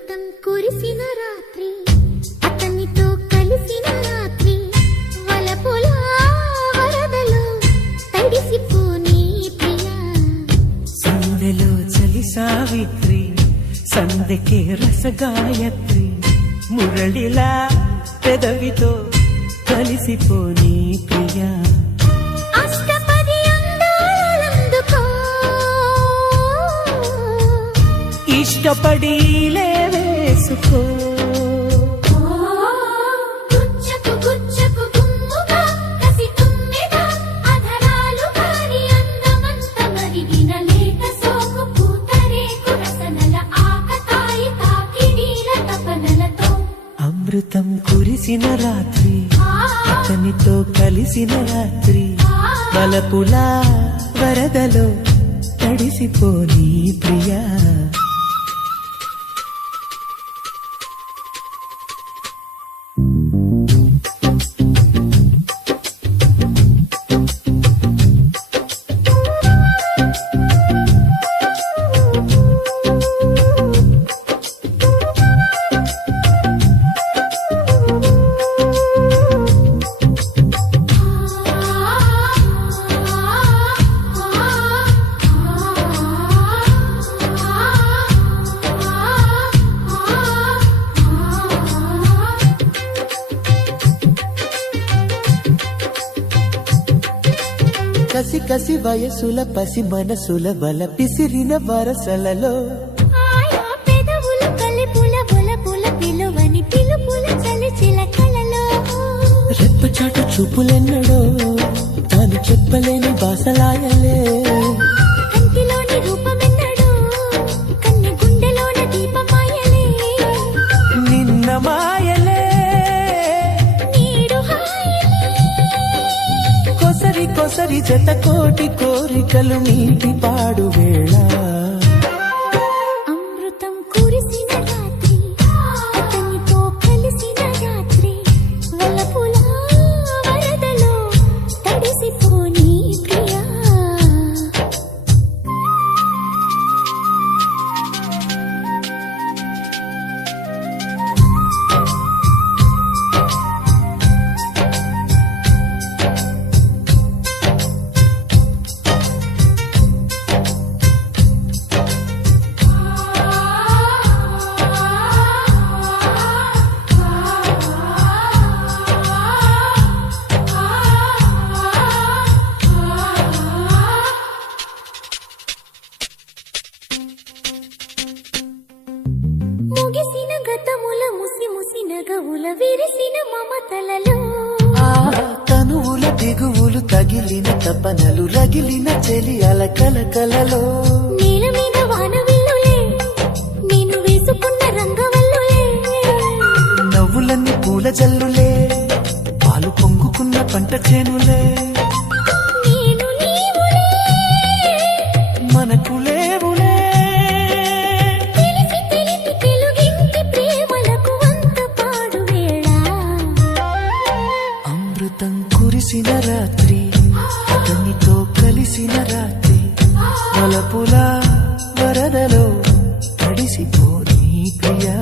అమృతం కురిసిన రాత్రి అతనితో కలిసిన రాత్రి వలపుల వరదలో తడిసిపోని ప్రియా సందెలో చలి సావిత్రి సందెకే రసగాయత్రి మురళిలా పెదవితో కలిసిపోని ప్రియా ఇష్టపడి వేసుకో అమృతం కురిసిన రాత్రి అతనితో కలిసిన రాత్రి వలపులా వరదలో తడిసిపోని ప్రియా కసి కసి వయసుల పసి మనసుల బల పిసిరిన వరసలలో రెప్పచాట చూపులెన్నడో తాను చెప్పలేని బాసలాయలే నిన్న మాయలే కొసరి జత కోటి కోరికలు నీటి పాడు వేళ అమృతం కురిసిన రాత్రి అతనితో కలిసిన రాత్రి వలపుల వరదలో తడిసిపోని ప్రియా ముగిసిన గతముల ముసి ముసి నగవుల విరిసిన మమతలలో తనువుల దిగువులు తగిలిన తపనలు రగిలిన చెలి అలకలకలలో నీల మీద వానవిల్లులే నేను వేసుకున్న రంగవల్లులే నవ్వులన్నీ పూల జల్లులే పాలు పొంగుకున్న పంట చేనులే మనకు లేవులే అమృతం కురిసిన రాత్రి అతనితో కలిసిన రాత్రి వలపుల వరదలో తడిసిపోని ప్రియా